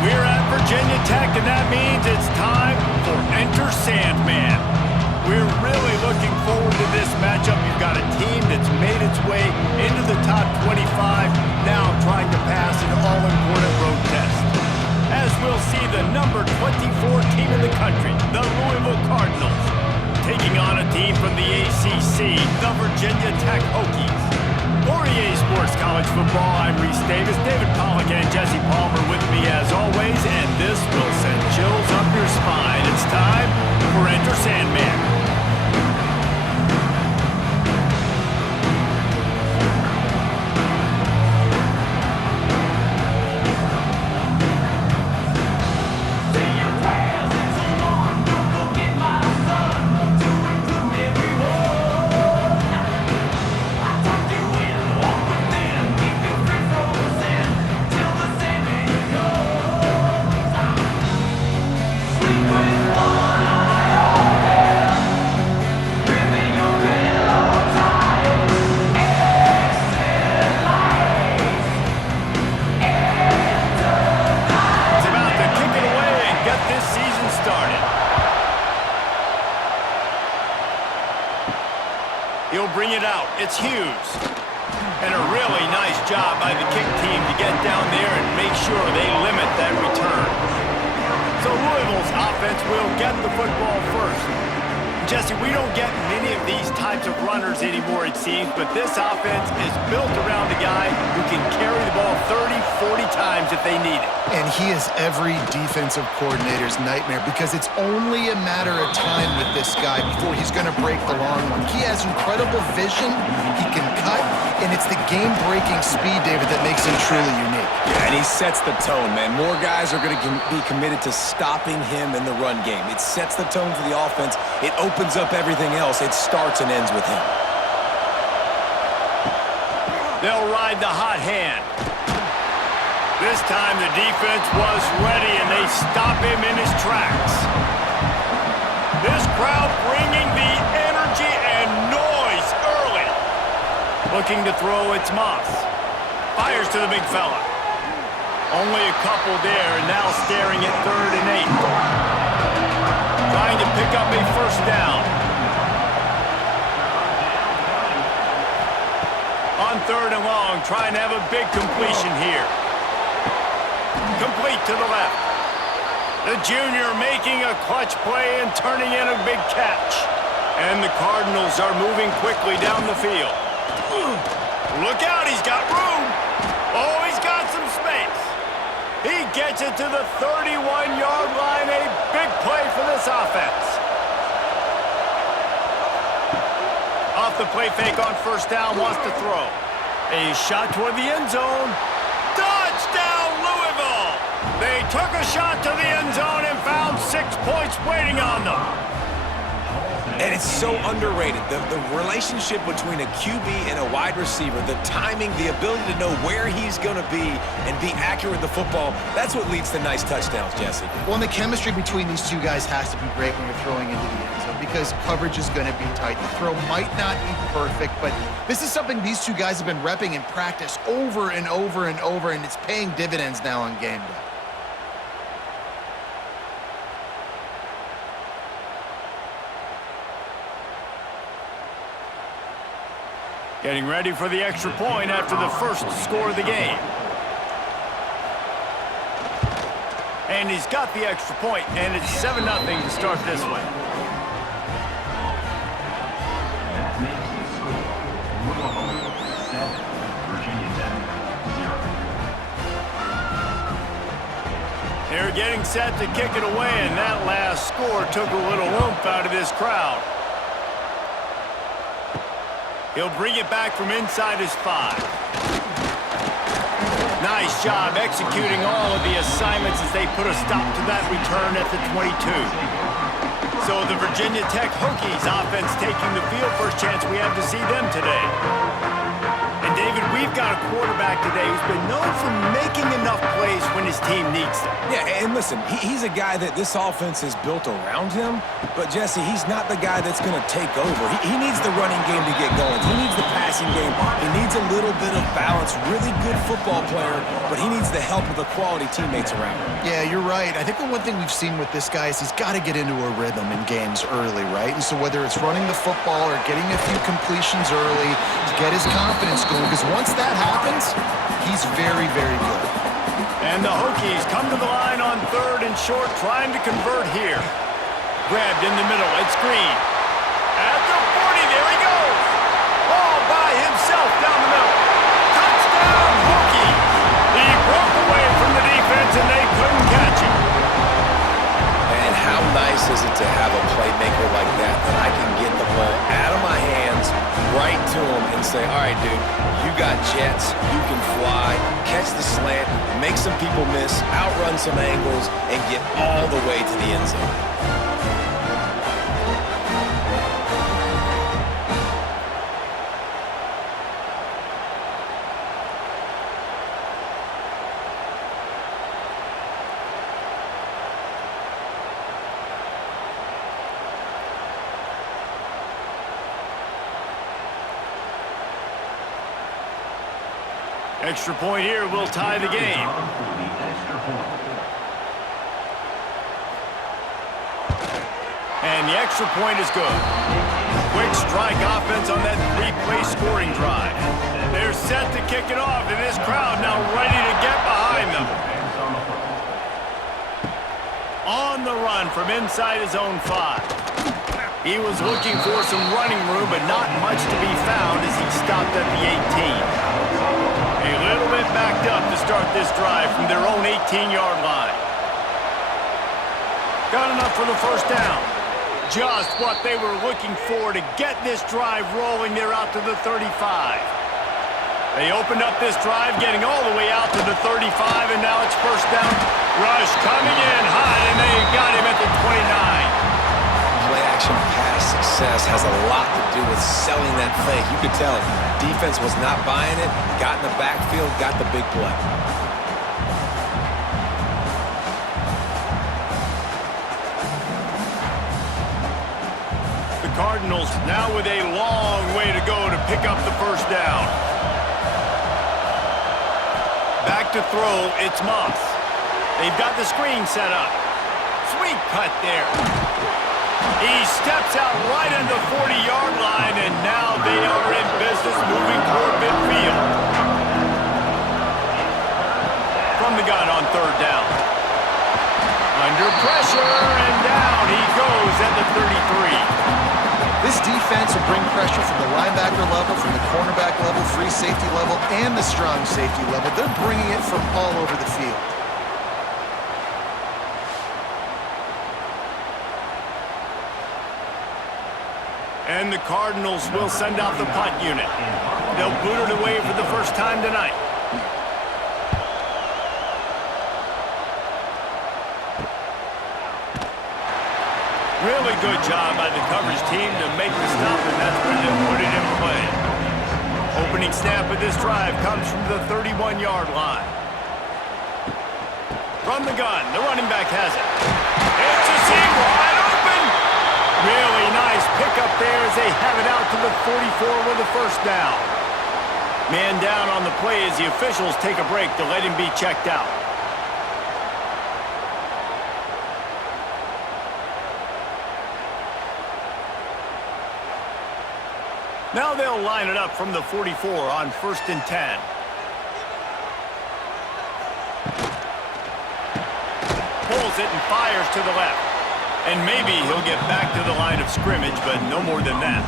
We're at Virginia Tech, and that means it's time for Enter Sandman. We're really looking forward to this matchup. You've got a team that's made its way into the top 25, now trying to pass an all-important road test. As we'll see the number 24 team in the country, the Louisville Cardinals, taking on a team from the ACC, the Virginia Tech Hokies. For EA Sports College Football, I'm Reese Davis, David Pollack, and Jesse Palmer with me as always, and this will send chills up your spine. It's time for Enter Sandman. He'll bring it out. It's Hughes. And a really nice job by the kick team to get down there and make sure they limit that return. So Louisville's offense will get the football first. Jesse, we don't get many of these types of runners anymore, it seems, but this offense is built around a guy who can carry the ball 30, 40 times if they need it. And he is every defensive coordinator's nightmare because it's only a matter of time with this guy before he's going to break the long one. He has incredible vision, he can cut, and it's the game-breaking speed, David, that makes him truly unique. Yeah, and he sets the tone, man. More guys are going to be committed to stopping him in the run game. It sets the tone for the offense. It opens up everything else. It starts and ends with him. They'll ride the hot hand. This time the defense was ready, and they stop him in his tracks. This crowd bringing the energy and noise early. Looking to throw, it's Moss. Fires to the big fella. Only a couple there, and now staring at 3rd and 8. Trying to pick up a first down. On 3rd and long, trying to have a big completion here. Complete to the left. The junior making a clutch play and turning in a big catch. And the Cardinals are moving quickly down the field. Look out, he's got room. Oh, he's got some space. He gets it to the 31-yard line. A big play for this offense. Off the play fake on first down, wants to throw. A shot toward the end zone. Touchdown, Louisville! They took a shot to the end zone and found 6 points waiting on them. And it's so underrated. The relationship between a QB and a wide receiver, the timing, the ability to know where he's going to be and be accurate with the football, that's what leads to nice touchdowns, Jesse. Well, and the chemistry between these two guys has to be great when you're throwing into the end zone because coverage is going to be tight. The throw might not be perfect, but this is something these two guys have been repping in practice over and over and over, and it's paying dividends now on game day. Getting ready for the extra point after the first score of the game. And he's got the extra point, and it's 7-0 to start this one. They're getting set to kick it away, and that last score took a little oomph out of this crowd. He'll bring it back from inside his 5. Nice job executing all of the assignments as they put a stop to that return at the 22. So the Virginia Tech Hokies offense taking the field. First chance we have to see them today. And David, we've got a quarterback today who's been known for making enough plays when his team needs them. Yeah, and listen, he's a guy that this offense is built around him, but Jesse, he's not the guy that's going to take over. He needs the running game to get going. He needs the passing game. He needs a little bit of balance. Really good football player, but he needs the help of the quality teammates around him. Yeah, you're right. I think the one thing we've seen with this guy is he's got to get into a rhythm in games early, right? And so whether it's running the football or getting a few completions early to get his confidence going, because once that happens, he's very, very good. And the Hokies come to the line on 3rd and short, trying to convert here. Grabbed in the middle, it's Green. At the 40, there he goes. All by himself down the middle. Touchdown, Hokies. He broke away from the defense, and they couldn't catch him. And how nice is it to have a playmaker like that I can get the ball out of my hands, right to him, and say, all right, dude, you got jets, you can fly, catch the slant, make some people miss, outrun some angles, and get all the way to the end zone. Extra point here will tie the game. And the extra point is good. Quick strike offense on that 3-play scoring drive. They're set to kick it off, and this crowd now ready to get behind them. On the run from inside his own 5. He was looking for some running room, but not much to be found as he stopped at the 18. A little bit backed up to start this drive from their own 18-yard line. Got enough for the first down. Just what they were looking for to get this drive rolling. They're out to the 35. They opened up this drive, getting all the way out to the 35, and now it's first down. Rush coming in hot, and they got him at the 29. Play-action pass success has a lot to do with selling that fake. You could tell defense was not buying it, got in the backfield, got the big play. The Cardinals now with a long way to go to pick up the first down. Back to throw, it's Moss. They've got the screen set up. Sweet cut there. He steps out right on the 40-yard line, and now they are in business moving toward midfield. From the gun on 3rd down. Under pressure, and down he goes at the 33. This defense will bring pressure from the linebacker level, from the cornerback level, free safety level, and the strong safety level. They're bringing it from all over the field. And the Cardinals will send out the punt unit. They'll boot it away for the first time tonight. Really good job by the coverage team to make the stop, and that's where they put it in play. Opening snap of this drive comes from the 31-yard line. From the gun, the running back has it. It's a seam wide open. Really nice pickup there as they have it out to the 44 with a first down. Man down on the play as the officials take a break to let him be checked out. Now they'll line it up from the 44 on 1st and 10. Pulls it and fires to the left. And maybe he'll get back to the line of scrimmage, but no more than that.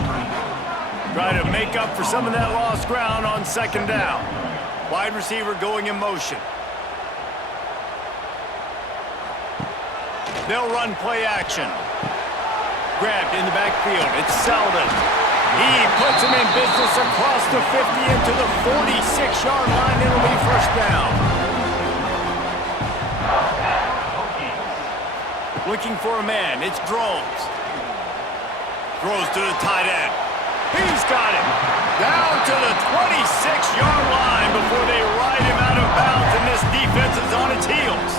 Try to make up for some of that lost ground on 2nd down. Wide receiver going in motion. They'll run play action. Grabbed in the backfield. It's Selden. He puts him in business across the 50 into the 46-yard line. It'll be first down. Looking for a man. It's Drones. Throws to the tight end. He's got him. Down to the 26-yard line before they ride him out of bounds, and this defense defense is on its heels.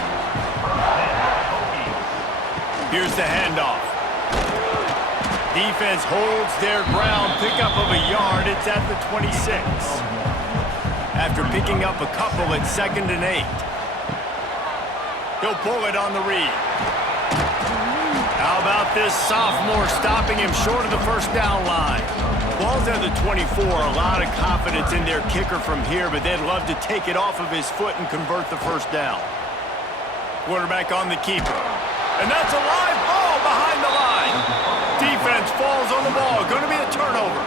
Here's the handoff. Defense holds their ground, pickup of a yard. It's at the 26. After picking up a couple, it's 2nd and 8. He'll pull it on the read. How about this sophomore stopping him short of the first down line? Ball's at the 24. A lot of confidence in their kicker from here, but they'd love to take it off of his foot and convert the first down. Quarterback on the keeper. And that's a live ball behind the line. Defense falls on the ball. Going to be a turnover.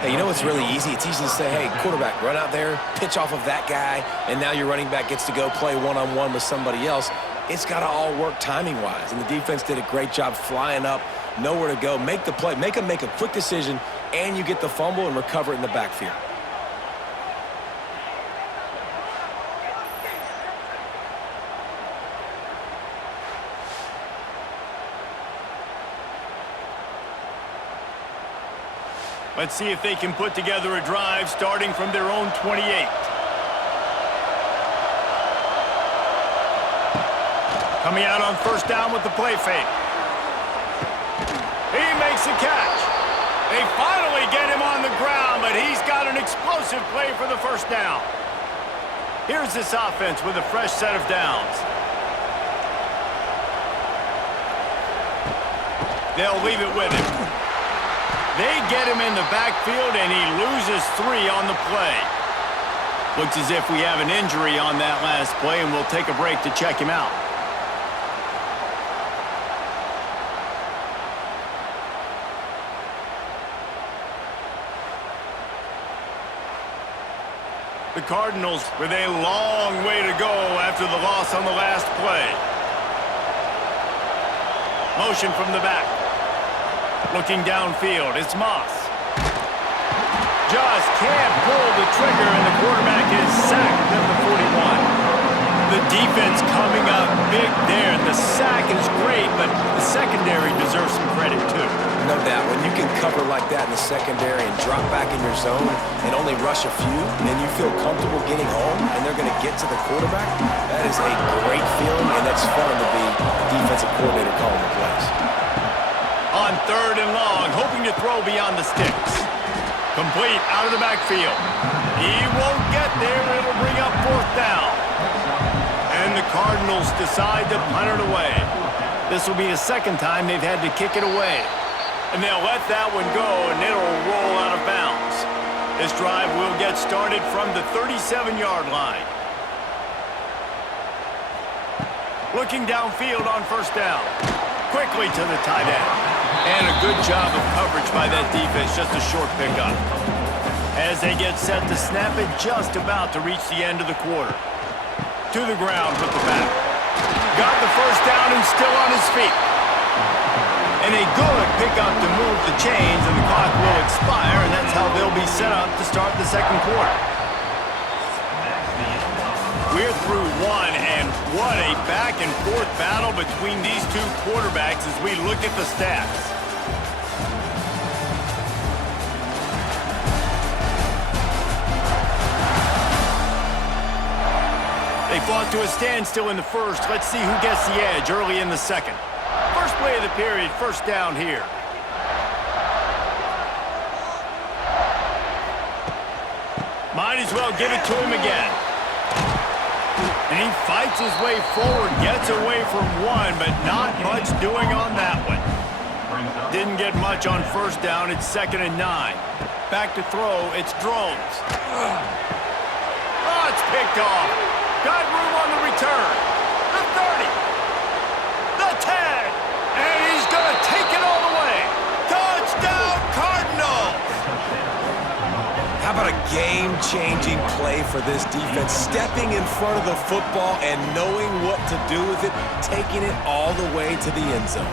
Hey, you know what's really easy? It's easy to say, hey, quarterback, run out there, pitch off of that guy, and now your running back gets to go play one-on-one with somebody else. It's got to all work timing-wise, and the defense did a great job flying up, nowhere to go, make the play, make a quick decision, and you get the fumble and recover it in the backfield. Let's see if they can put together a drive starting from their own 28. Coming out on first down with the play fake. He makes the catch. They finally get him on the ground, but he's got an explosive play for the first down. Here's this offense with a fresh set of downs. They'll leave it with him. They get him in the backfield, and he loses 3 on the play. Looks as if we have an injury on that last play, and we'll take a break to check him out. The Cardinals with a long way to go after the loss on the last play. Motion from the back. Looking downfield, it's Moss. Just can't pull the trigger, and the quarterback is sacked at the 41. The defense coming up big there. The sack is great, but the secondary deserves some credit too. No doubt, when you can cover like that in the secondary and drop back in your zone and only rush a few, and you feel comfortable getting home, and they're going to get to the quarterback, that is a great feeling, and it's fun to be a defensive coordinator calling the plays. On 3rd and long, hoping to throw beyond the sticks. Complete out of the backfield. He won't get there. It'll bring up 4th down. And the Cardinals decide to punt it away. This will be the 2nd time they've had to kick it away. And they'll let that one go, and it'll roll out of bounds. This drive will get started from the 37-yard line. Looking downfield on first down. Quickly to the tight end. And a good job of coverage by that defense, just a short pickup. As they get set to snap it, just about to reach the end of the quarter. To the ground with the back. Got the first down and still on his feet. And a good pickup to move the chains, and the clock will expire, and that's how they'll be set up to start the 2nd quarter. We're through one, and what a back-and-forth battle between these two quarterbacks as we look at the stats. They fought to a standstill in the first. Let's see who gets the edge early in the 2nd. First play of the period, first down here. Might as well give it to him again. And he fights his way forward, gets away from one, but not much doing on that one. Didn't get much on first down. It's 2nd and 9. Back to throw. It's Drones. Oh, it's picked off. Got room on the return. The 30. The 10. And he's going to take it all the way. Touchdown, Cardinals! How about a game-changing play for this defense? Stepping in front of the football and knowing what to do with it, taking it all the way to the end zone.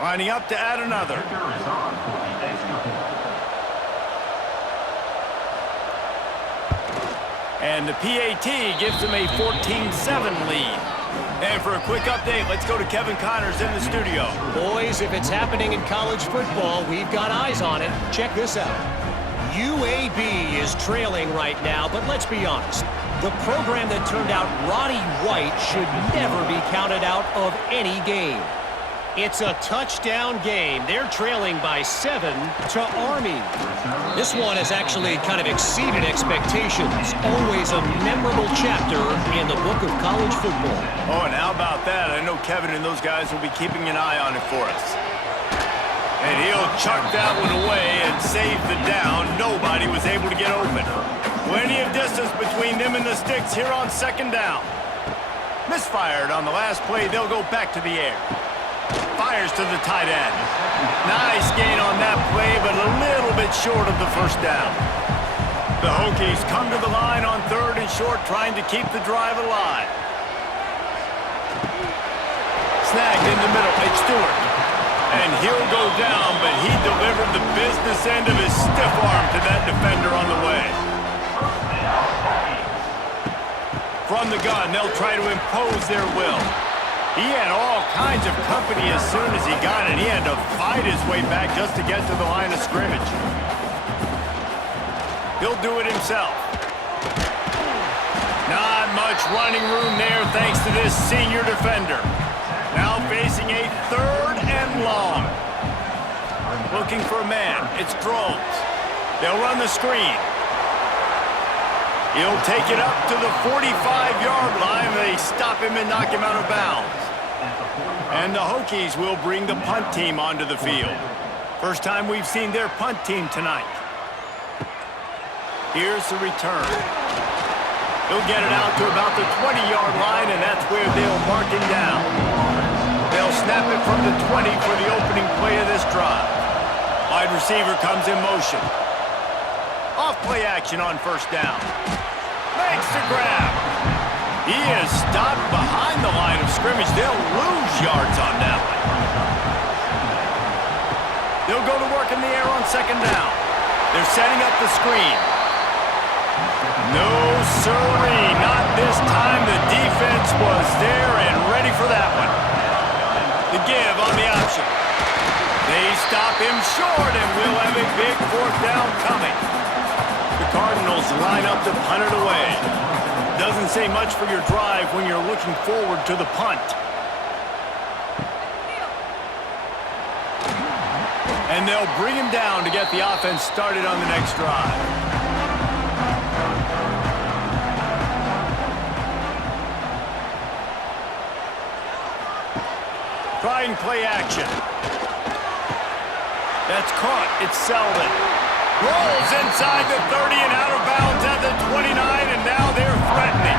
Lining up to add another. And the PAT gives them a 14-7 lead. And for a quick update, let's go to Kevin Connors in the studio. Boys, if it's happening in college football, we've got eyes on it. Check this out. UAB is trailing right now, but let's be honest. The program that turned out Roddy White should never be counted out of any game. It's a touchdown game. They're trailing by 7 to Army. This one has actually kind of exceeded expectations. Always a memorable chapter in the book of college football. Oh, and how about that? I know Kevin and those guys will be keeping an eye on it for us. And he'll chuck that one away and save the down. Nobody was able to get open. Plenty of distance between them and the sticks here on second down. Misfired on the last play. They'll go back to the air. Fires to the tight end. Nice gain on that play, but a little bit short of the first down. The Hokies come to the line on 3rd and short, trying to keep the drive alive. Snagged in the middle. It's Stewart. And he'll go down, but he delivered the business end of his stiff arm to that defender on the way. From the gun, they'll try to impose their will. He had all kinds of company as soon as he got it. He had to fight his way back just to get to the line of scrimmage. He'll do it himself. Not much running room there thanks to this senior defender. Now facing a 3rd and long. Looking for a man. It's Drones. They'll run the screen. He'll take it up to the 45-yard line. They stop him and knock him out of bounds. And the Hokies will bring the punt team onto the field. First time we've seen their punt team tonight. Here's the return. He'll get it out to about the 20-yard line, and that's where they'll mark him down. They'll snap it from the 20 for the opening play of this drive. Wide receiver comes in motion. Off play action on first down. Makes the grab. He is stopped behind the line of scrimmage. They'll lose yards on that one. They'll go to work in the air on second down. They're setting up the screen. No, sirree, not this time. The defense was there and ready for that one. The give on the option. They stop him short, and we'll have a big 4th down coming. The Cardinals line up to punt it away. Doesn't say much for your drive when you're looking forward to the punt. And they'll bring him down to get the offense started on the next drive. Trying play action. That's caught. It's Selden. Rolls inside the 30 and out of bounds at the 29, and now they're threatening.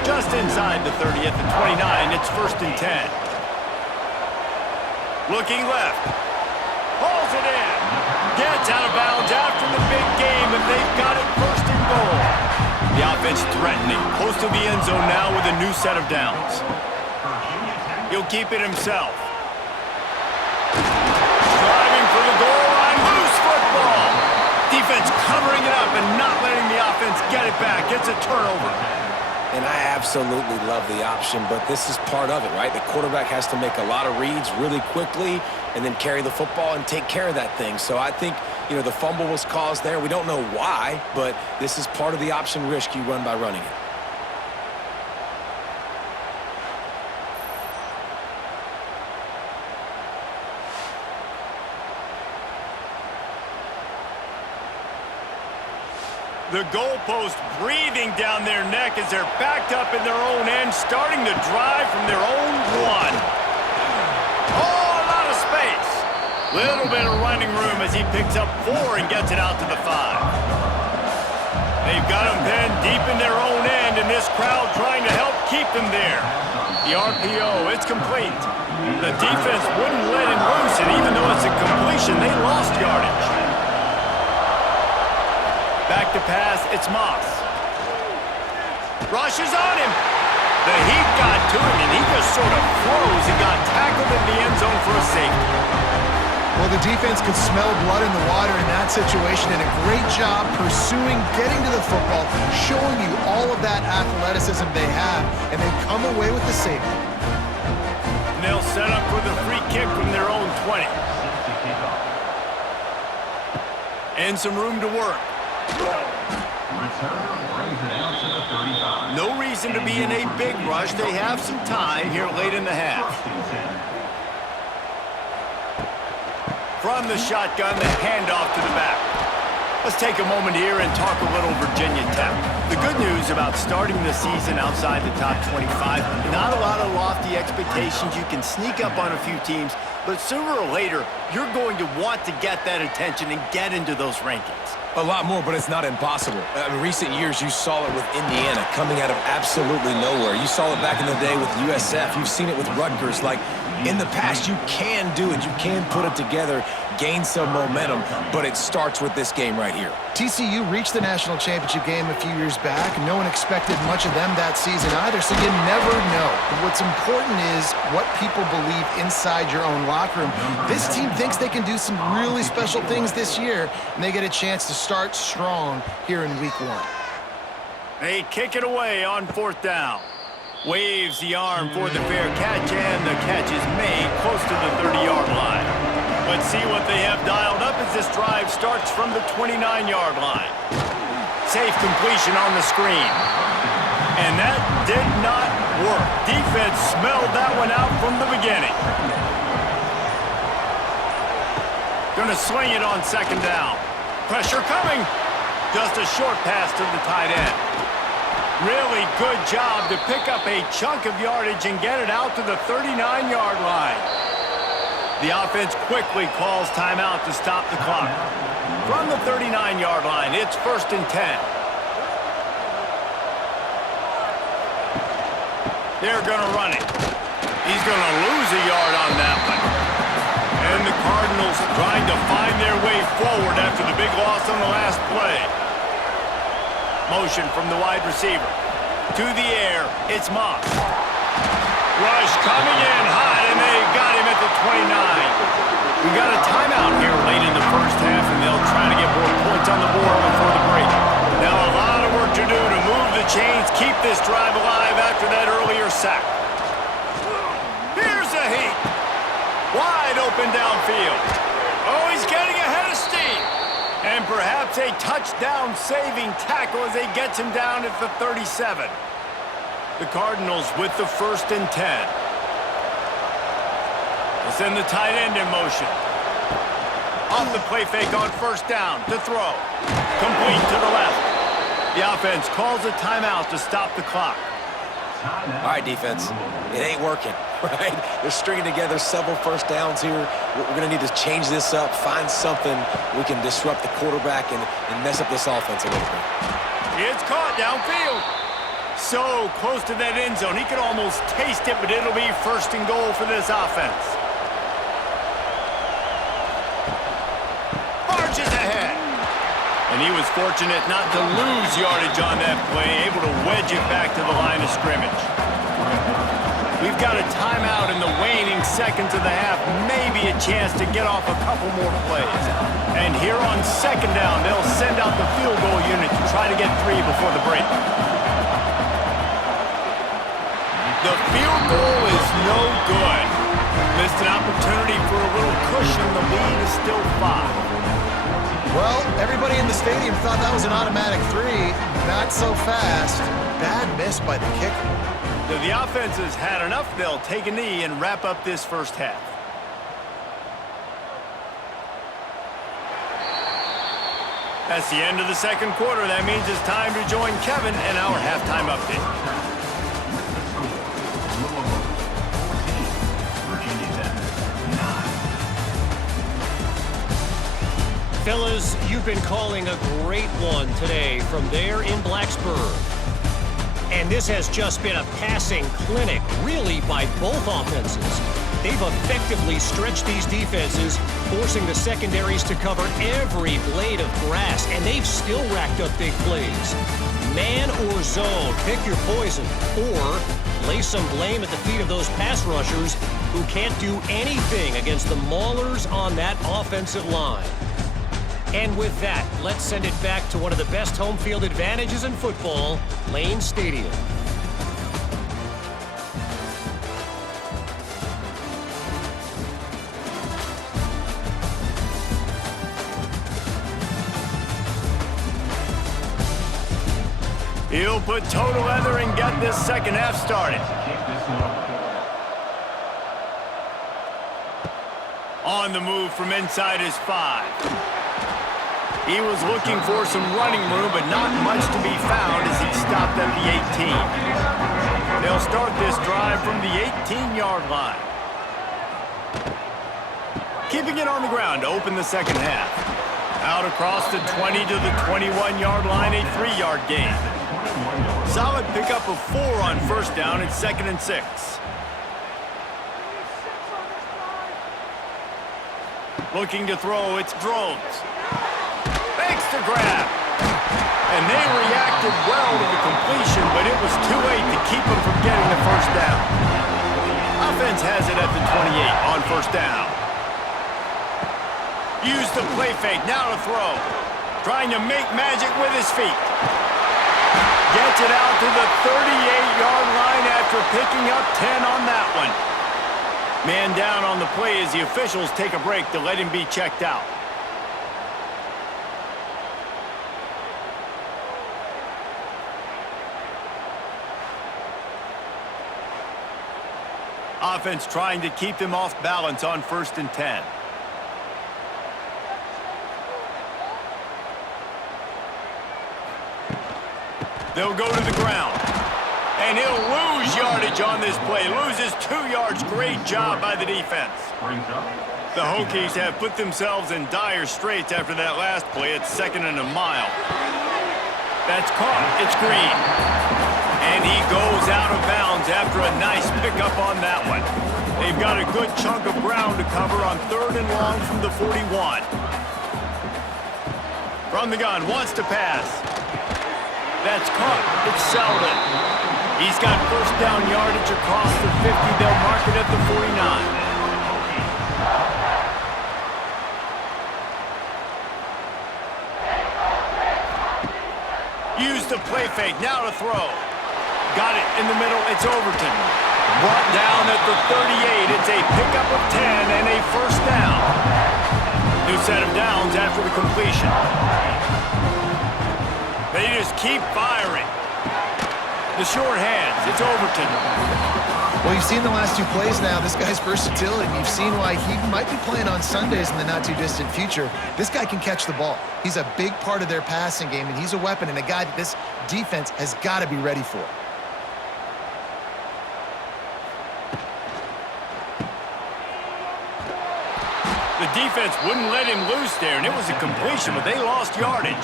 Just inside the 30 at the 29, it's 1st and 10. Looking left. Pulls it in. Gets out of bounds after the big game, but they've got it 1st and goal. The offense threatening. Close to the end zone now with a new set of downs. He'll keep it himself. Driving for the goal line. Loose football. Defense covering it up and not letting the offense get it back. Gets a turnover. And I absolutely love the option, but this is part of it, right? The quarterback has to make a lot of reads really quickly and then carry the football and take care of that thing. So I think, the fumble was caused there. We don't know why, but this is part of the option risk you run by running it. The goalpost breathing down their neck as they're backed up in their own end, starting to drive from their own 1. Oh, a lot of space. Little bit of running room as he picks up 4 and gets it out to the 5. They've got him pinned deep in their own end, and this crowd trying to help keep them there. The RPO, it's complete. The defense wouldn't let him loose, and even though it's a completion, they lost yardage. Back to pass, it's Moss. Rushes on him. The heat got to him, and he just sort of froze and got tackled in the end zone for a safety. Well, the defense could smell blood in the water in that situation, and a great job pursuing, getting to the football, showing you all of that athleticism they have, and they come away with the safety. And they'll set up with a free kick from their own 20. And some room to work. No reason to be in a big rush. They have some time here late in the half. From the shotgun, the handoff to the back. Let's take a moment here and talk a little Virginia Tech. The good news about starting the season outside the top 25, not a lot of lofty expectations. You can sneak up on a few teams, but sooner or later, you're going to want to get that attention and get into those rankings. A lot more, but it's not impossible. In recent years, you saw it with Indiana coming out of absolutely nowhere. You saw it back in the day with USF. You've seen it with Rutgers. Like, in the past, you can do it. You can put it together, gain some momentum, but it starts with this game right here. TCU reached the national championship game a few years back. No one expected much of them that season either, so you never know. But what's important is what people believe inside your own locker room. This team thinks they can do some really special things this year, and they get a chance to start strong here in week 1. They kick it away on 4th down. Waves the arm for the fair catch, and the catch is made close to the 30-yard line. Let's see what they have dialed up as this drive starts from the 29-yard line. Safe completion on the screen. And that did not work. Defense smelled that one out from the beginning. Gonna sling it on 2nd down. Pressure coming. Just a short pass to the tight end. Really good job to pick up a chunk of yardage and get it out to the 39-yard line. The offense quickly calls timeout to stop the clock. From the 39-yard line, it's 1st and 10. They're going to run it. He's going to lose a yard on that one. And the Cardinals trying to find their way forward after the big loss on the last play. Motion from the wide receiver. To the air, it's Moss. Rush coming in hot, and they got him at the 29. We got a timeout here late in the first half, and they'll try to get more points on the board before the break. Now a lot of work to do to move the chains, keep this drive alive after that earlier sack. Here's a heat. Wide open downfield. Oh, he's getting ahead of steam. And perhaps a touchdown-saving tackle as he gets him down at the 37. The Cardinals with the 1st and 10. They send the tight end in motion. Off the play fake on 1st down to throw. Complete to the left. The offense calls a timeout to stop the clock. All right, defense, it ain't working, right? They're stringing together several 1st downs here. We're going to need to change this up, find something we can disrupt the quarterback and mess up this offense a little bit. It's caught downfield. So close to that end zone. He could almost taste it, but it'll be 1st and goal for this offense. Marches ahead. And he was fortunate not to lose yardage on that play, able to wedge it back to the line of scrimmage. We've got a timeout in the waning seconds of the half, maybe a chance to get off a couple more plays. And here on 2nd down, they'll send out the field goal unit to try to get 3 before the break. The field goal is no good. Missed an opportunity for a little cushion. The lead is still 5. Well, everybody in the stadium thought that was an automatic 3. Not so fast. Bad miss by the kicker. So the offense has had enough. They'll take a knee and wrap up this first half. That's the end of the 2nd quarter. That means it's time to join Kevin and our halftime update. Fellas, you've been calling a great one today from there in Blacksburg. And this has just been a passing clinic, really, by both offenses. They've effectively stretched these defenses, forcing the secondaries to cover every blade of grass, and they've still racked up big plays. Man or zone, pick your poison, or lay some blame at the feet of those pass rushers who can't do anything against the maulers on that offensive line. And with that, let's send it back to one of the best home field advantages in football, Lane Stadium. He'll put total leather and get this second half started. On the move from inside his 5. He was looking for some running room, but not much to be found as he stopped at the 18. They'll start this drive from the 18-yard line. Keeping it on the ground to open the second half. Out across the 20 to the 21-yard line, a 3-yard gain. Solid pickup of 4 on first down and 2nd and 6. Looking to throw, it's Drones. Makes the grab. And they reacted well to the completion, but it was too late to keep them from getting the first down. Offense has it at the 28 on first down. Use the play fake, now to throw. Trying to make magic with his feet. Gets it out to the 38-yard line after picking up 10 on that one. Man down on the play as the officials take a break to let him be checked out. Offense trying to keep them off balance on 1st and 10. They'll go to the ground. And he'll lose yardage on this play. Loses 2 yards. Great job by the defense. The Hokies have put themselves in dire straits after that last play. It's 2nd and a mile. That's caught. It's Green. And he goes out of bounds after a nice pickup on that one. They've got a good chunk of ground to cover on 3rd and long from the 41. From the gun, wants to pass. That's caught. It's Selden. He's got first down yardage across the 50. They'll mark it at the 49. Use the play fake. Now to throw. Got it in the middle. It's Overton. Brought down at the 38. It's a pickup of 10 and a first down. New set of downs after the completion. They just keep firing. The short hands, it's Overton. Well, you've seen the last 2 plays now. This guy's versatility. You've seen why he might be playing on Sundays in the not-too-distant future. This guy can catch the ball. He's a big part of their passing game, and he's a weapon and a guy that this defense has got to be ready for. The defense wouldn't let him loose there, and it was a completion, but they lost yardage.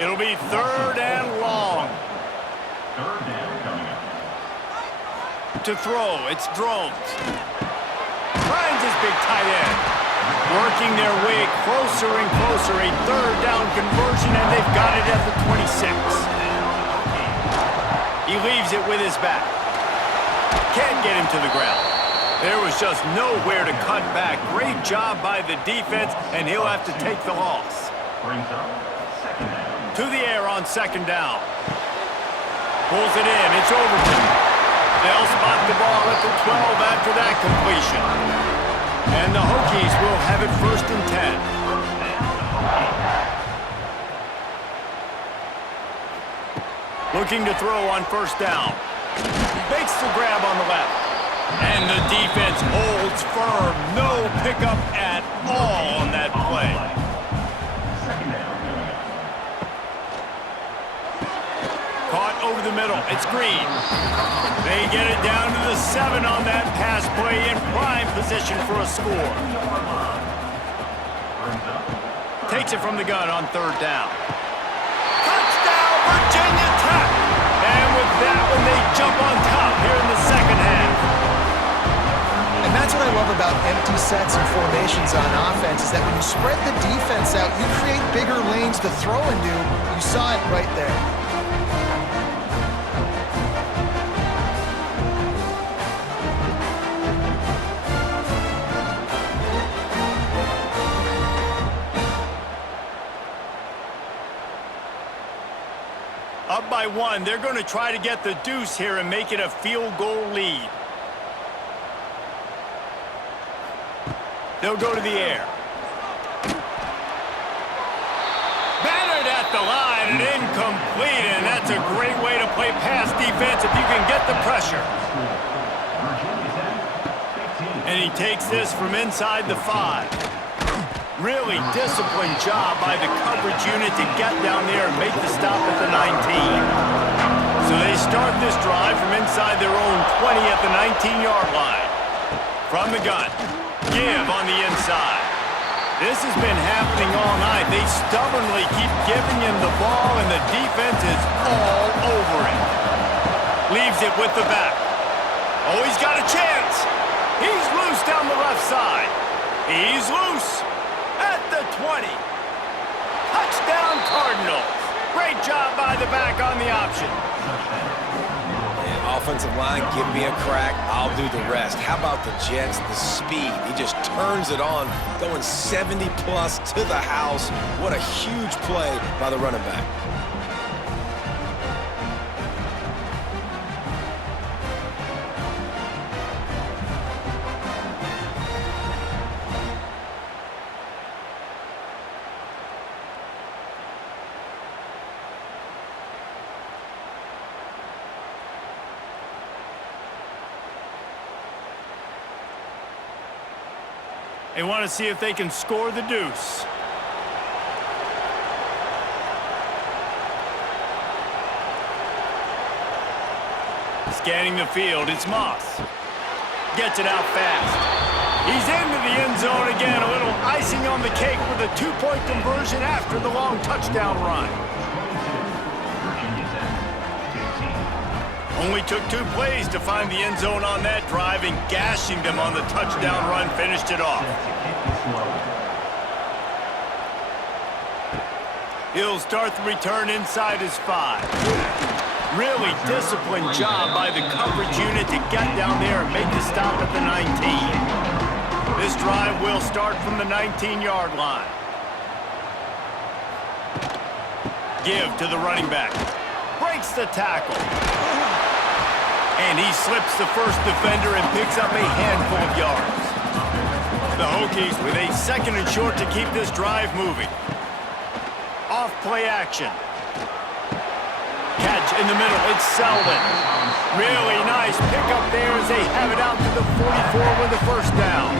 It'll be 3rd and long. To throw, it's Drones. Finds his big tight end. Working their way closer and closer. A 3rd down conversion, and they've got it at the 26. He leaves it with his back. Can't get him to the ground. There was just nowhere to cut back. Great job by the defense, and he'll have to take the loss. To the air on 2nd down. Pulls it in. It's Overton. They'll spot the ball at the 12 after that completion. And the Hokies will have it 1st and 10. Looking to throw on 1st down. Makes the grab on the left. And the defense holds firm. No pickup at all on that play. Caught over the middle. It's Green. They get it down to the 7 on that pass play in prime position for a score. Takes it from the gun on 3rd down. Touchdown, Virginia Tech! And with that one, they jump on top here in the 2nd half. And that's what I love about empty sets and formations on offense is that when you spread the defense out, you create bigger lanes to throw into. You saw it right there. 1. They're going to try to get the deuce here and make it a field goal lead. They'll go to the air. Battered at the line and incomplete, and that's a great way to play pass defense if you can get the pressure. And he takes this from inside the 5. Really disciplined job by the coverage unit to get down there and make the stop at the 19. So they start this drive from inside their own 20 at the 19-yard line. From the gun, give on the inside. This has been happening all night. They stubbornly keep giving him the ball, and the defense is all over it. Leaves it with the back. Oh, he's got a chance. He's loose down the left side. He's loose at the 20. Touchdown, Cardinals. Great job by the back on the option. And offensive line, give me a crack. I'll do the rest. How about the Jets? The speed. He just turns it on, going 70-plus to the house. What a huge play by the running back. They want to see if they can score the deuce. Scanning the field, it's Moss. Gets it out fast. He's into the end zone again. A little icing on the cake with a 2-point conversion after the long touchdown run. Only took 2 plays to find the end zone on that drive, and gashing them on the touchdown run finished it off. He'll start the return inside his 5. Really disciplined job by the coverage unit to get down there and make the stop at the 19. This drive will start from the 19-yard line. Give to the running back. Breaks the tackle. And he slips the first defender and picks up a handful of yards. The Hokies with a 2nd and short to keep this drive moving. Off play action. Catch in the middle, it's Selden. Really nice pickup there as they have it out to the 44 with the first down.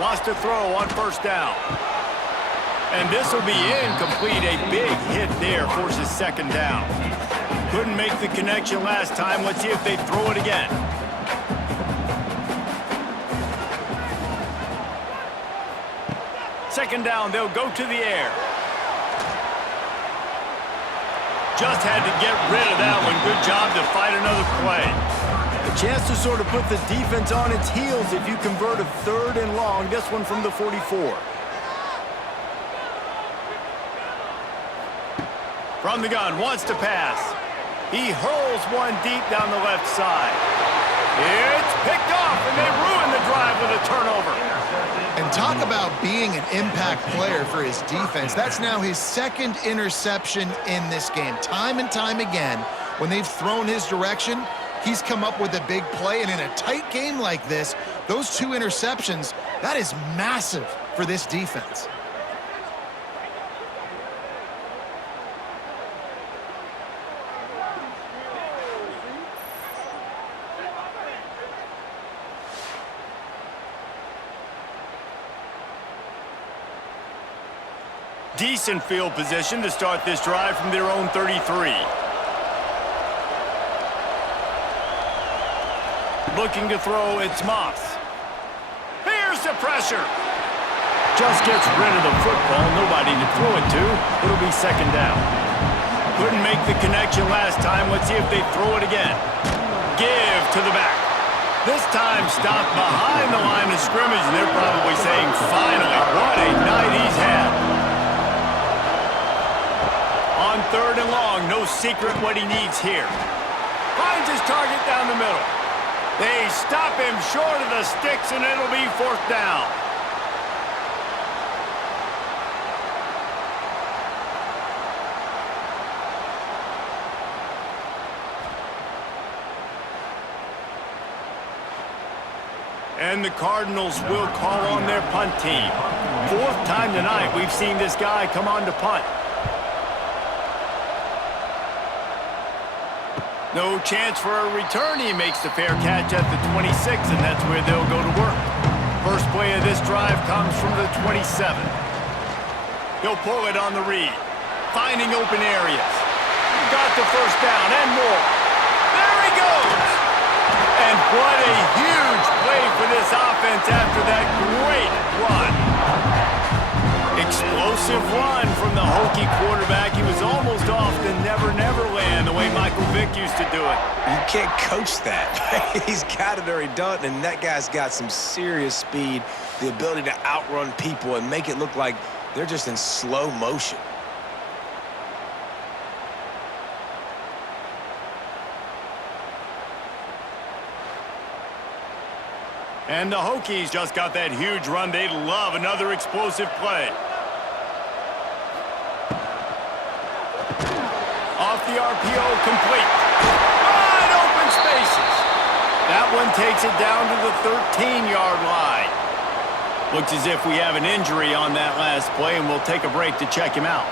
Wants to throw on first down. And this will be incomplete. A big hit there forces 2nd down. Couldn't make the connection last time. Let's see if they throw it again. Second down, they'll go to the air. Just had to get rid of that one. Good job to fight another play. A chance to sort of put the defense on its heels if you convert a 3rd and long. This one from the 44. From the gun, wants to pass. He hurls one deep down the left side. It's picked off, and they ruin the drive with a turnover. And talk about being an impact player for his defense. That's now his 2nd interception in this game. Time and time again, when they've thrown his direction, he's come up with a big play. And in a tight game like this, those 2 interceptions, that is massive for this defense. Decent field position to start this drive from their own 33. Looking to throw, it's Moss. Here's the pressure. Just gets rid of the football. Nobody to throw it to. It'll be 2nd down. Couldn't make the connection last time. Let's see if they throw it again. Give to the back. This time stopped behind the line of scrimmage, and they're probably saying, finally, what a night he's had. On 3rd and long, no secret what he needs here. Finds his target down the middle. They stop him short of the sticks, and it'll be 4th down. And the Cardinals will call on their punt team. Fourth time tonight we've seen this guy come on to punt. No chance for a return. He makes the fair catch at the 26, and that's where they'll go to work. First play of this drive comes from the 27. He'll pull it on the read, finding open areas. Got the first down and more. There he goes! And what a huge play for this offense after that great run. Explosive run from the Hokie quarterback. He was almost off the never land the way Michael Vick used to do it. You can't coach that. He's got it already done, and that guy's got some serious speed, the ability to outrun people and make it look like they're just in slow motion. And the Hokies just got that huge run. They love another explosive play. Off the RPO, complete. Wide open spaces. That one takes it down to the 13-yard line. Looks as if we have an injury on that last play, and we'll take a break to check him out.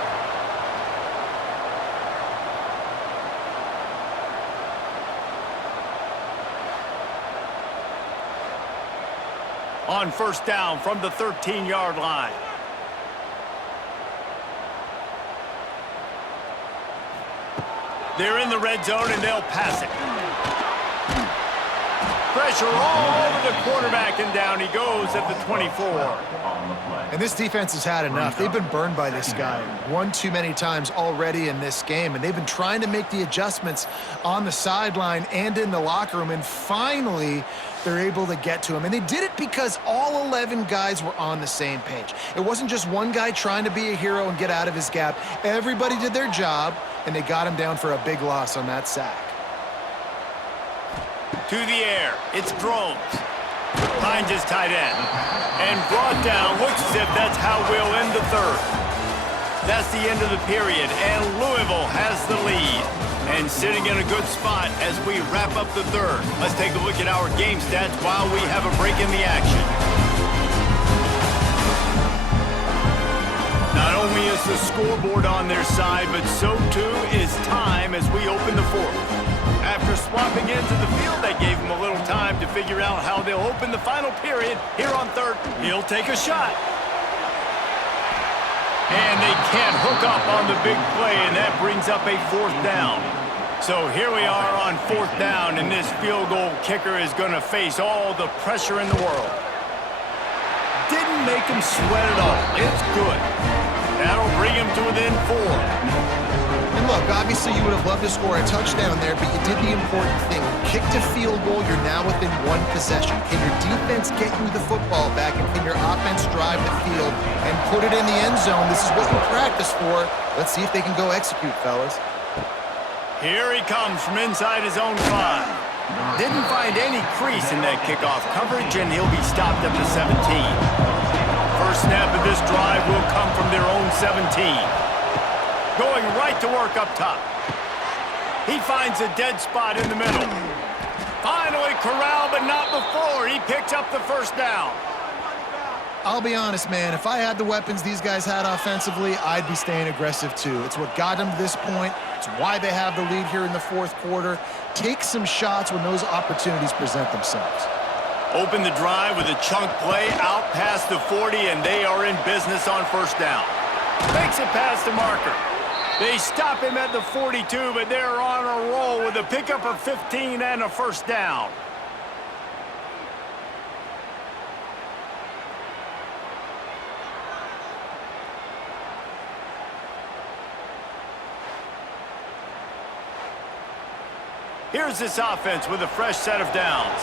On first down from the 13-yard line. They're in the red zone, and they'll pass it. Pressure all over the quarterback, and down he goes at the 24. And this defense has had enough. They've been burned by this guy one too many times already in this game, and they've been trying to make the adjustments on the sideline and in the locker room, and finally they're able to get to him. And they did it because all 11 guys were on the same page. It wasn't just one guy trying to be a hero and get out of his gap. Everybody did their job, and they got him down for a big loss on that sack. To the air, it's Drones. Finds his tight end. And brought down. Looks as if that's how we'll end the third. That's the end of the period, and Louisville has the lead. And sitting in a good spot as we wrap up the third. Let's take a look at our game stats while we have a break in the action. Not only is the scoreboard on their side, but so too is time as we open the fourth. After swapping into the field, that gave him a little time to figure out how they'll open the final period. Here on third, he'll take a shot. And they can't hook up on the big play, and that brings up a fourth down. So here we are on fourth down, and this field goal kicker is going to face all the pressure in the world. Didn't make him sweat at all. It's good. That'll bring him to within 4. And look, obviously you would have loved to score a touchdown there, but you did the important thing. Kicked a field goal, you're now within one possession. Can your defense get you the football back, and can your offense drive the field and put it in the end zone? This is what you practice for. Let's see if they can go execute, fellas. Here he comes from inside his own 5. Didn't find any crease in that kickoff coverage, and he'll be stopped at the 17. First snap of this drive will come from their own 17. Going right to work up top. He finds a dead spot in the middle. Finally corralled, but not before. He picks up the first down. I'll be honest, man. If I had the weapons these guys had offensively, I'd be staying aggressive too. It's what got them to this point. It's why they have the lead here in the fourth quarter. Take some shots when those opportunities present themselves. Open the drive with a chunk play out past the 40, and they are in business on first down. Makes it past the marker. They stop him at the 42, but they're on a roll with a pickup of 15 and a first down. Here's this offense with a fresh set of downs.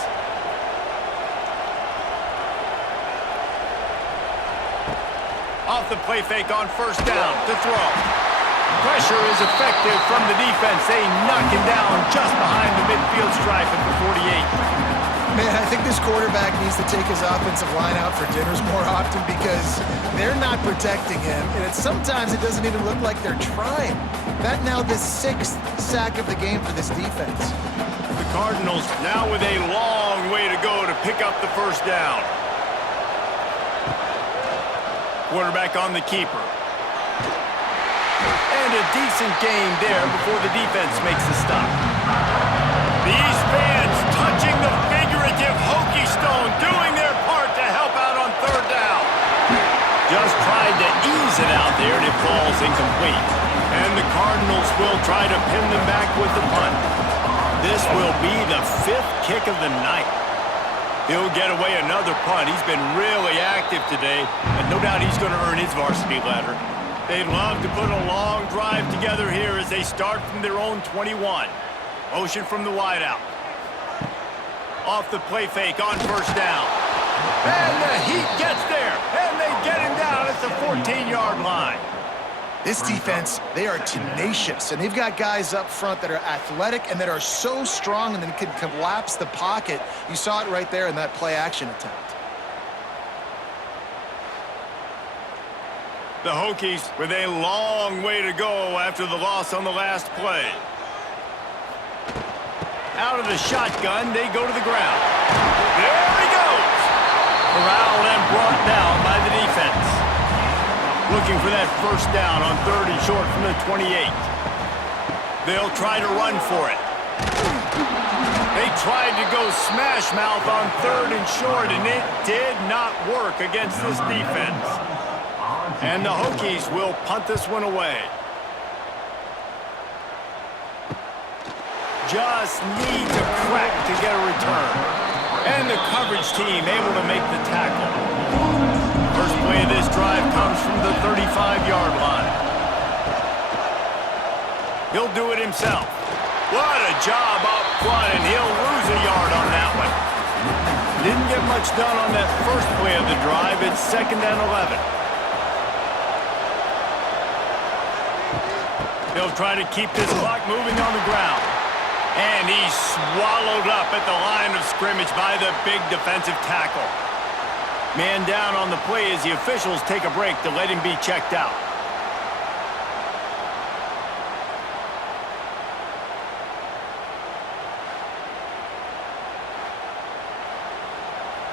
Off the play fake on first down to throw. Pressure is effective from the defense. They knock him down just behind the midfield stripe at the 48. Man, I think this quarterback needs to take his offensive line out for dinners more often because they're not protecting him. And sometimes it doesn't even look like they're trying. That now the 6th sack of the game for this defense. The Cardinals now with a long way to go to pick up the first down. Quarterback on the keeper. And a decent gain there before the defense makes the stop. These fans touching the figurative hokey stone, doing their part to help out on third down. Just tried to ease it out there, and it falls incomplete. And the Cardinals will try to pin them back with the punt. This will be the 5th kick of the night. He'll get away another punt. He's been really active today, and no doubt he's going to earn his varsity letter. They'd love to put a long drive together here as they start from their own 21. Motion from the wideout. Off the play fake on first down. And the Heat gets there, and they get him down at the 14-yard line. This defense, they are tenacious, and they've got guys up front that are athletic and that are so strong and then can collapse the pocket. You saw it right there in that play-action attempt. The Hokies with a long way to go after the loss on the last play. Out of the shotgun, they go to the ground. There he goes! Corralled and brought down by the defense. Looking for that first down on 3rd and short from the 28. They'll try to run for it. They tried to go smash mouth on 3rd and short, and it did not work against this defense. And the Hokies will punt this one away. Just need to crack to get a return. And the coverage team able to make the tackle. First play of this drive comes from the 35-yard line. He'll do it himself. What a job up front, and he'll lose a yard on that one. Didn't get much done on that first play of the drive. It's 2nd and 11. They'll try to keep this clock moving on the ground. And he's swallowed up at the line of scrimmage by the big defensive tackle. Man down on the play as the officials take a break to let him be checked out.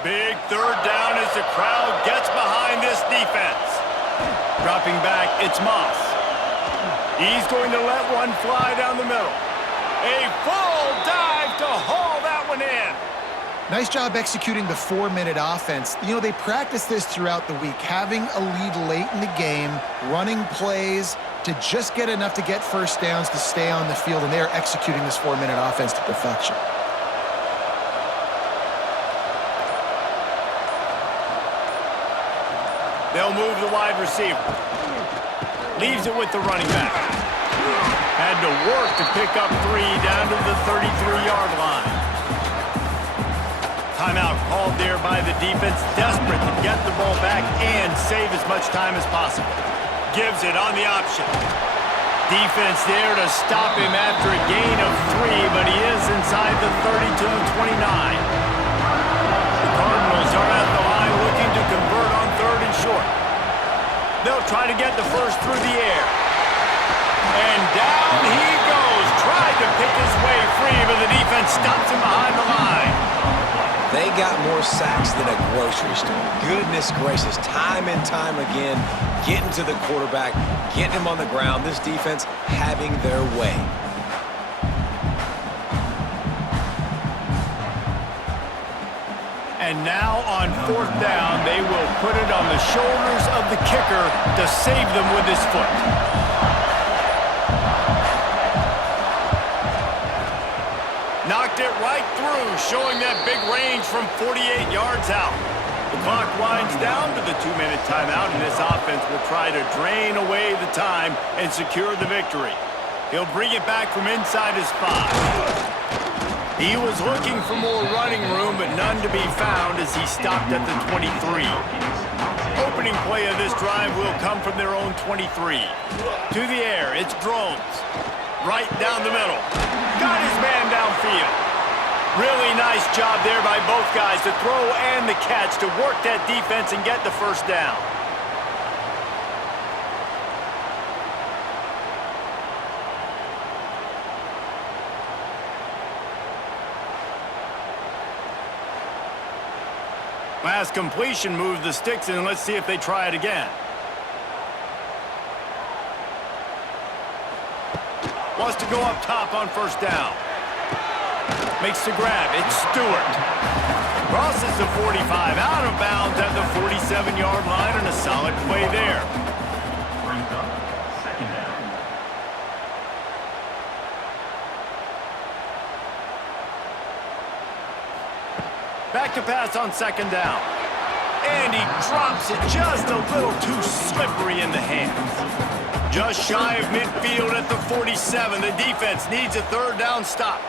Big 3rd down as the crowd gets behind this defense. Dropping back, it's Moss. He's going to let one fly down the middle. A full dive to haul that one in. Nice job executing the 4-minute offense. You know, they practice this throughout the week, having a lead late in the game, running plays to just get enough to get first downs to stay on the field, and they're executing this 4-minute offense to perfection. They'll move the wide receiver. Leaves it with the running back. Had to work to pick up 3 down to the 33-yard line. Timeout called there by the defense, desperate to get the ball back and save as much time as possible. Gives it on the option. Defense there to stop him after a gain of 3, but he is inside the 30 to the 29. The Cardinals are at the line looking to convert on 3rd and short. They'll try to get the first through the air. And down he goes. Tried to pick his way free, but the defense stops him behind the line. They got more sacks than a grocery store. Goodness gracious, time and time again, getting to the quarterback, getting him on the ground. This defense having their way. And now on 4th down, they will put it on the shoulders of the kicker to save them with his foot. Knocked it right through, showing that big range from 48 yards out. The clock winds down to the 2-minute timeout, and this offense will try to drain away the time and secure the victory. He'll bring it back from inside his 5. He was looking for more running room, but none to be found as he stopped at the 23. Opening play of this drive will come from their own 23. To the air, it's Drones. Right down the middle. Got his man downfield. Really nice job there by both guys to throw and the catch to work that defense and get the first down. Last completion moved the sticks in. Let's see if they try it again. Wants to go up top on first down. Makes the grab. It's Stewart. Crosses the 45, out of bounds at the 47-yard line, and a solid play there. Brings up second down. Back to pass on second down. And he drops it just a little too slippery in the hands. Just shy of midfield at the 47. The defense needs a third down stop.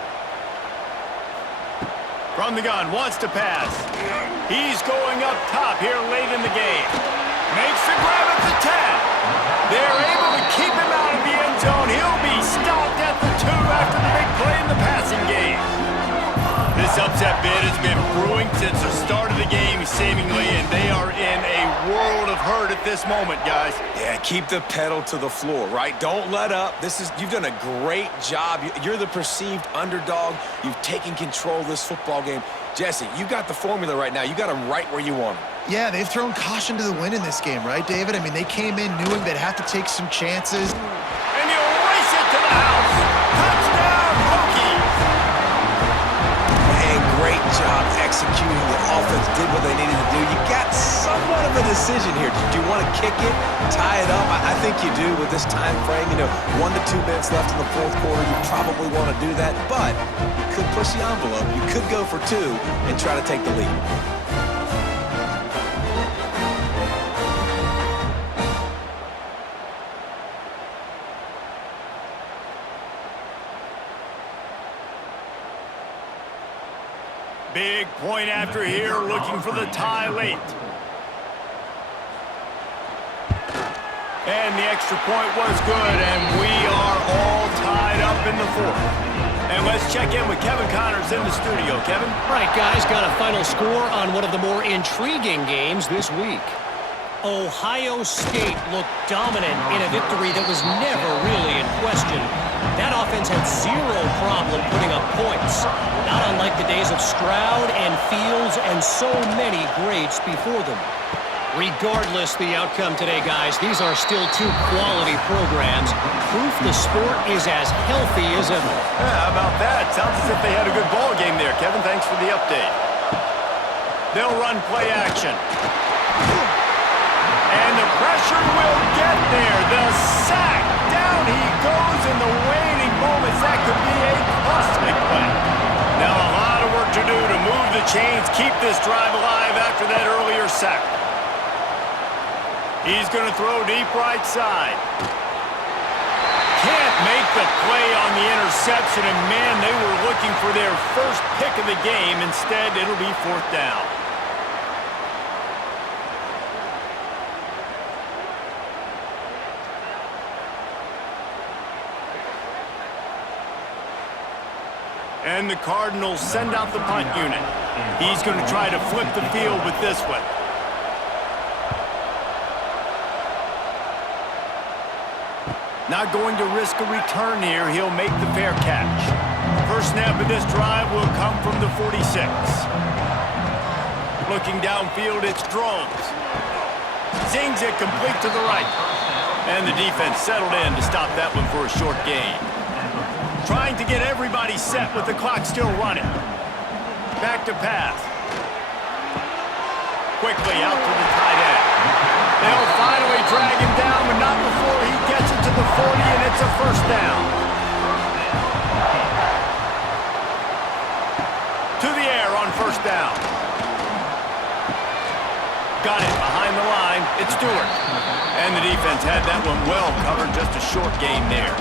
From the gun, wants to pass. He's going up top here late in the game. Makes the grab at the 10. They're able to keep him out of the end zone. He'll be stopped at the 2 after the big play in the passing game. This upset bid has been brewing since the start of the game, seemingly, and they are in a world of hurt at this moment, guys. Yeah, keep the pedal to the floor, right? Don't let up. You've done a great job. You're the perceived underdog. You've taken control of this football game. Jesse, you got the formula right now. You got them right where you want them. Yeah, they've thrown caution to the wind in this game, right, David? I mean, they came in knowing they'd have to take some chances. And he'll race it to the house. Touchdown, Hokies! And great job executing. The offense did what they needed to do. You got somewhat of a decision here. Do you want to kick it, tie it up? I think you do with this time frame. 1 to 2 minutes left in the fourth quarter. You probably want to do that, but you could push the envelope. You could go for 2 and try to take the lead. Big point after here, looking for the tie late. And the extra point was good, and we are all tied up in the fourth. And let's check in with Kevin Connors in the studio. Kevin? Right, guys, got a final score on one of the more intriguing games this week. Ohio State looked dominant in a victory that was never really in question. That offense had zero problem putting up points, not unlike the days of Stroud and Fields and so many greats before them. Regardless the outcome today, guys, these are still 2 quality programs. Proof the sport is as healthy as ever. Yeah, how about that? Sounds as if they had a good ball game there, Kevin. Thanks for the update. They'll run play action. And the pressure will get there. The sack. Down he goes in the waning moments. That could be a costly play. Now a lot of work to do to move the chains, keep this drive alive after that earlier sack. He's going to throw deep right side. Can't make the play on the interception, and man, they were looking for their first pick of the game. Instead, it'll be 4th down. And the Cardinals send out the punt unit. He's going to try to flip the field with this one. Not going to risk a return here. He'll make the fair catch. First snap of this drive will come from the 46. Looking downfield, it's Drones. Zings it complete to the right. And the defense settled in to stop that one for a short gain. Trying to get everybody set with the clock still running. Back to pass. Quickly out to the tight end. They'll finally drag him down, but not before he gets it to the 40, and it's a first down. To the air on first down. Got it behind the line. It's Stewart. And the defense had that one well covered. Just a short gain there.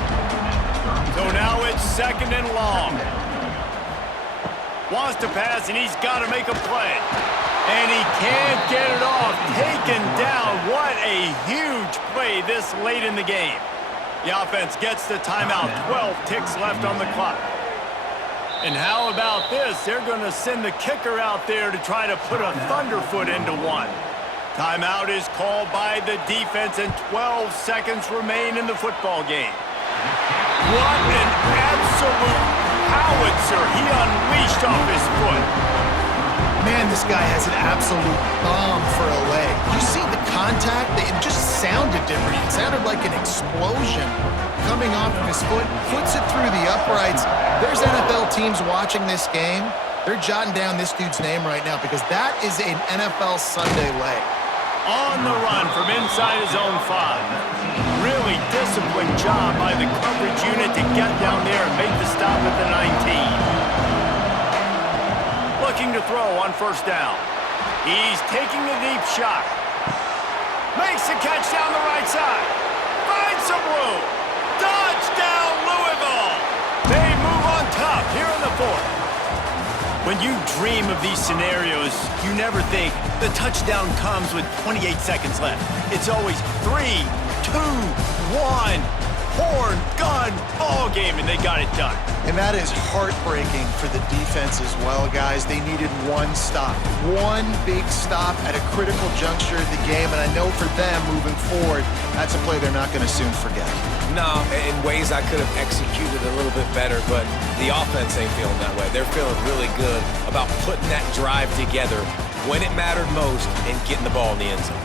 So now it's 2nd and long. Wants to pass, and he's got to make a play. And he can't get it off. Taken down. What a huge play this late in the game. The offense gets the timeout. 12 ticks left on the clock. And how about this? They're going to send the kicker out there to try to put a thunderfoot into one. Timeout is called by the defense, and 12 seconds remain in the football game. What an absolute howitzer he unleashed off his foot. Man, this guy has an absolute bomb for a leg. You see the contact? It just sounded different. It sounded like an explosion coming off of his foot. Puts it through the uprights. There's NFL teams watching this game. They're jotting down this dude's name right now because that is an NFL Sunday leg. On the run from inside his own 5. Really disciplined job by the coverage unit to get down there and make the stop at the 19. Looking to throw on first down. He's taking a deep shot. Makes the catch down the right side. Finds some room. Touchdown, Louisville! They move on top here in the 4th. When you dream of these scenarios, you never think the touchdown comes with 28 seconds left. It's always 3, 2, 1, horn, gun, ball game, and they got it done. And that is heartbreaking for the defense as well, guys. They needed one stop, one big stop at a critical juncture of the game, and I know for them moving forward, that's a play they're not going to soon forget. No, in ways I could have executed a little bit better, but the offense ain't feeling that way. They're feeling really good about putting that drive together when it mattered most and getting the ball in the end zone.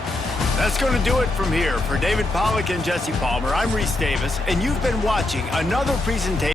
That's going to do it from here. For David Pollack and Jesse Palmer, I'm Reese Davis, and you've been watching another presentation